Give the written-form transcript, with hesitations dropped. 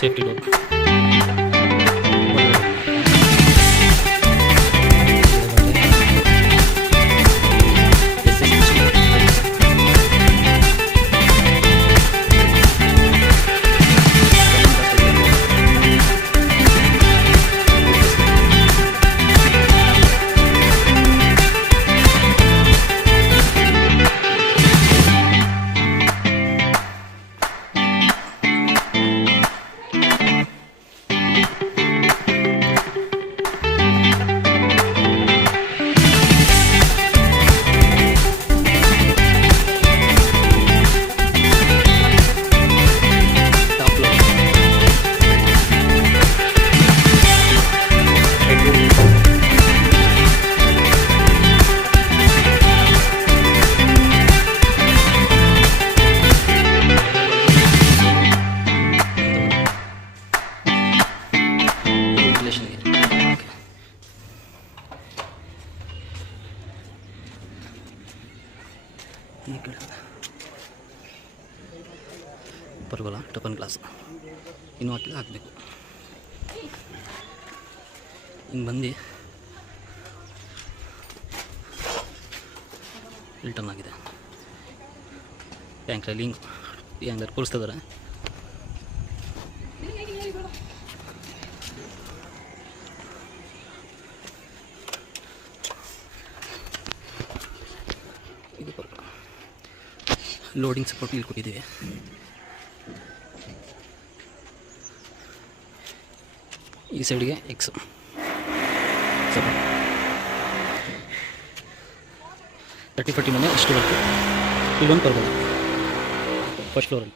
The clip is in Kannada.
ಸೇಫ್ಟಿ ಡೋರ್ ಈ ಕಡೆ ಪರವಾಗಿಲ್ಲ ಟೋಕನ್ ಗ್ಲಾಸ್ ಇನ್ನೂ ಹಾಕಿಲ್ಲ, ಹಾಕಬೇಕು. ಹಿಂಗೆ ಬಂದು ರಿಟರ್ನ್ ಆಗಿದೆ. ಟ್ಯಾಂಕ್ರಲ್ಲಿ ಹಿಂಗೆ ಕೂರಿಸ್ತಿದ್ದಾರೆ. ಇದು ಲೋಡಿಂಗ್ ಸಪೋರ್ಟ್ ಇಲ್ಲಿ ಕೊಟ್ಟಿದ್ದೀವಿ. ಈ ಸೈಡ್ಗೆ ಎಕ್ಸ್ ಸಪೋರ್ಟ್ 30-40 ಮನೆ ಅಷ್ಟು ಬರ್ತದೆ. ಇಲ್ಲೊಂದು ಪರ್ಬೋದು ಫಸ್ಟ್ ಫ್ಲೋರಲ್ಲಿ.